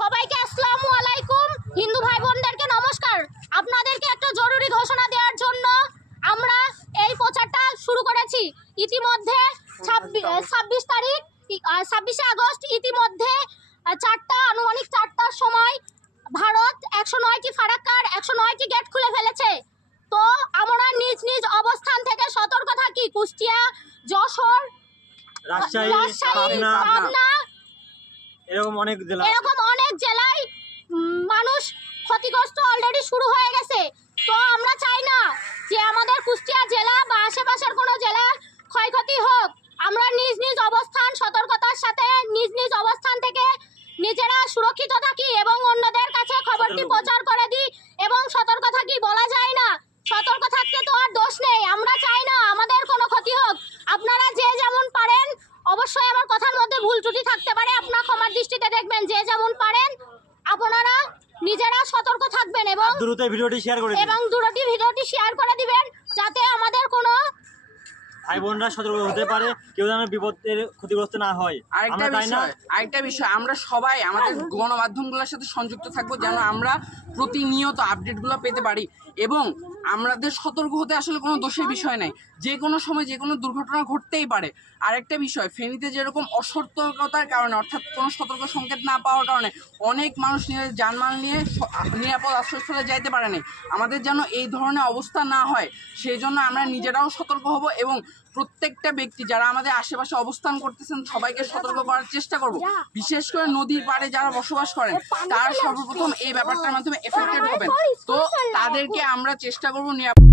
সবাইকে আসসালামু আলাইকুম হিন্দু ভাই বোনদেরকে নমস্কার আপনাদেরকে একটা জরুরি ঘোষণা দেওয়ার জন্য আমরা এই প্রচারটা শুরু করেছি ইতিমধ্যে ছাব্বিশ তারিখ ছাব্বিশে আগস্ট ইতিমধ্যে চারটা আনুমানিক চারটার সময় ভারত একশো নয়টি ফারাক্কার একশো নয়টি গেট খুলে ফেলেছে তো আমরা নিজ নিজ অবস্থান থেকে সতর্ক থাকি কুষ্টিয়া যশোর রাজশাহী এরকম অনেক এরকম প্রত্যেক জেলায় মানুষ ক্ষতিগ্রস্ত অলরেডি শুরু হয়ে গেছে তো আমরা চাই না যে আমাদের কুষ্টিয়া জেলা বা আশেপাশের কোনো জেলা ক্ষয়ক্ষতি হোক আমরা নিজ নিজ অবস্থান সতর্কতার সাথে নিজ নিজ অবস্থান থেকে নিজেরা সুরক্ষিত থাকি এবং অন্যদের কাছে খবরটি প্রচার করে দিই এবং সতর্ক থাকি বলা যায় না সতর্ক থাকতে তো আর দোষ নেই আমরা চাই না আমাদের কোনো ক্ষতি হোক আপনারা যে যেমন পারেন অবশ্যই আমার কথার মধ্যে ভুল ত্রুটি থাকতে পারে ক্ষমার দৃষ্টিতে দেখবেন যে যেমন পারেন আপনারা নিজেরা সতর্ক থাকবেন এবং দ্রুত ভিডিওটি শেয়ার করে এবং দ্রুত ভিডিওটি শেয়ার করে দিবেন যাতে আমাদের কোনো ভাই বোনরা সতর্ক হতে পারে কেউ যেন বিপদের ক্ষতিগ্রস্ত না হয় আরেকটা বিষয় আরেকটা বিষয় আমরা সবাই আমাদের গণমাধ্যমগুলোর সাথে সংযুক্ত থাকবো যেন আমরা প্রতিনিয়ত আপডেটগুলো পেতে পারি এবং আমাদের সতর্ক হতে আসলে কোনো দোষের বিষয় নাই যে কোনো সময় যে কোনো দুর্ঘটনা ঘটতেই পারে আরেকটা বিষয় ফেনীতে যেরকম অসতর্কতার কারণে অর্থাৎ কোনো সতর্ক সংকেত না পাওয়ার কারণে অনেক মানুষ নিজের যানমাল নিয়ে নিরাপদ আশ্রয়স্থলে যাইতে পারেনি আমাদের যেন এই ধরনের অবস্থা না হয় সেই জন্য আমরা নিজেরাও সতর্ক হব এবং প্রত্যেকটা ব্যক্তি যারা আমাদের আশেপাশে অবস্থান করতেছেন সবাইকে সতর্ক করার চেষ্টা করব বিশেষ করে নদীর পাড়ে যারা বসবাস করেন তারা সর্বপ্রথম এই ব্যাপারটার মাধ্যমে এফেক্টেড হবেন তো তাদেরকে আমরা চেষ্টা করবো নিরাপদ